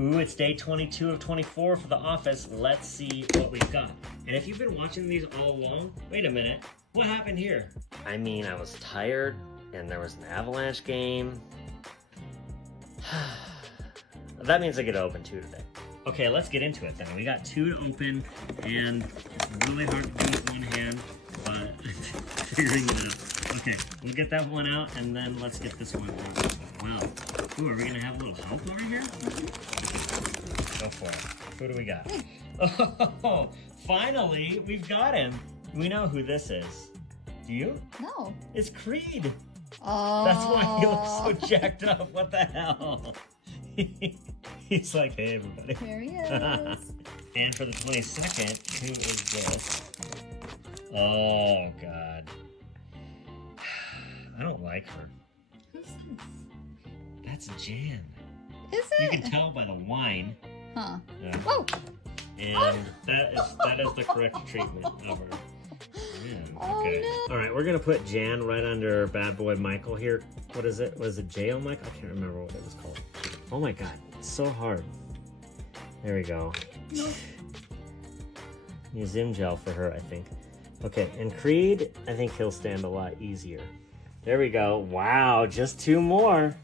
Ooh, it's day 22 of 24 for The Office. Let's see what we've got. And if you've been watching these all along, wait a minute, what happened here? I mean, I was tired and there was an Avalanche game. That means I get to open 2 today. Okay, let's get into it then. We got 2 to open and it's really hard to do with one hand, but figuring it out. Okay, we'll get that one out and then let's get this one out. Wow. Ooh, are we gonna have a little help over here? Go for it. Who do we got? Oh, finally, we've got him. We know who this is. Do you? No. It's Creed. Oh. That's why he looks so jacked up. What the hell? He's like, hey, everybody. Here he is. And for the 22nd, who is this? Oh, God. I don't like her. Who's this? That's Jan. Is You it? can tell by the wine. Huh. Yeah. Whoa. And that is the correct treatment of her. Yeah, okay. Oh, no. All right, we're gonna put Jan right under Bad Boy Michael here. What is it? Was it Jail Michael? I can't remember what it was called. Oh my God, it's so hard. There we go. Nope. Museum gel for her, I think. Okay, and Creed, I think he'll stand a lot easier. There we go. Wow, just 2 more.